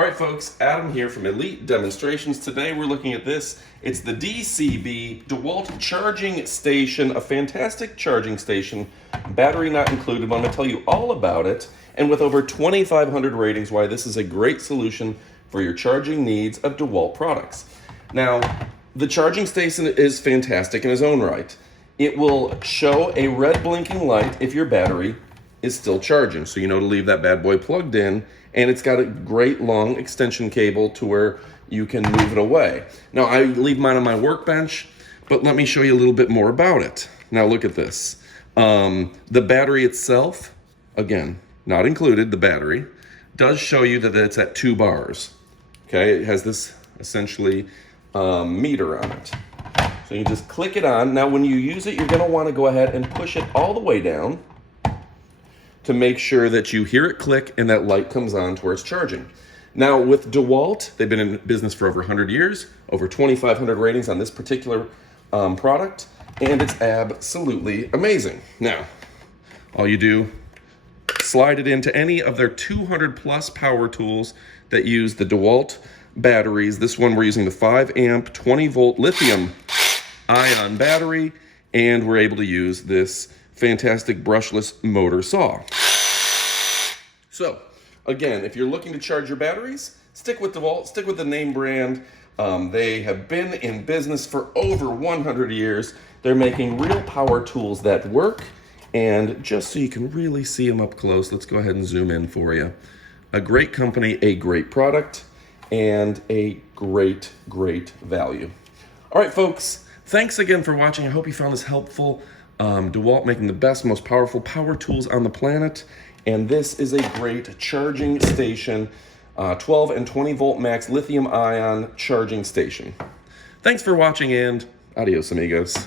All right, folks, Adam here from Elite Demonstrations. Today we're looking at this. It's the DCB DEWALT charging station, a fantastic charging station, battery not included. I'm going to tell you all about it, and with over 2,500 ratings, why this is a great solution for your charging needs of DEWALT products. Now, the charging station is fantastic in its own right. It will show a red blinking light if your battery is still charging, so you know to leave that bad boy plugged in, and it's got a great long extension cable to where you can move it away. Now, I leave mine on my workbench, but let me show you a little bit more about it. Now look at this. The battery itself, again, not included, the battery, does show you that it's at 2 bars. Okay, it has this essentially meter on it. So you just click it on. Now when you use it, you're gonna wanna go ahead and push it all the way down to make sure that you hear it click and that light comes on to where it's charging. Now with DEWALT, they've been in business for over 100 years, over 2,500 ratings on this particular product, and it's absolutely amazing. Now, all you do, slide it into any of their 200 plus power tools that use the DEWALT batteries. This one we're using the 5 amp 20 volt lithium ion battery, and we're able to use this fantastic brushless motor saw. So again, if you're looking to charge your batteries, stick with DEWALT, stick with the name brand. They have been in business for over 100 years. They're making real power tools that work, and just so you can really see them up close, let's go ahead and zoom in for you. A great company, a great product, and a great value. All right, folks, thanks again for watching. I hope you found this helpful. DEWALT making the best, most powerful power tools on the planet, and this is a great charging station, 12 and 20 volt max lithium ion charging station. Thanks for watching, and adios amigos.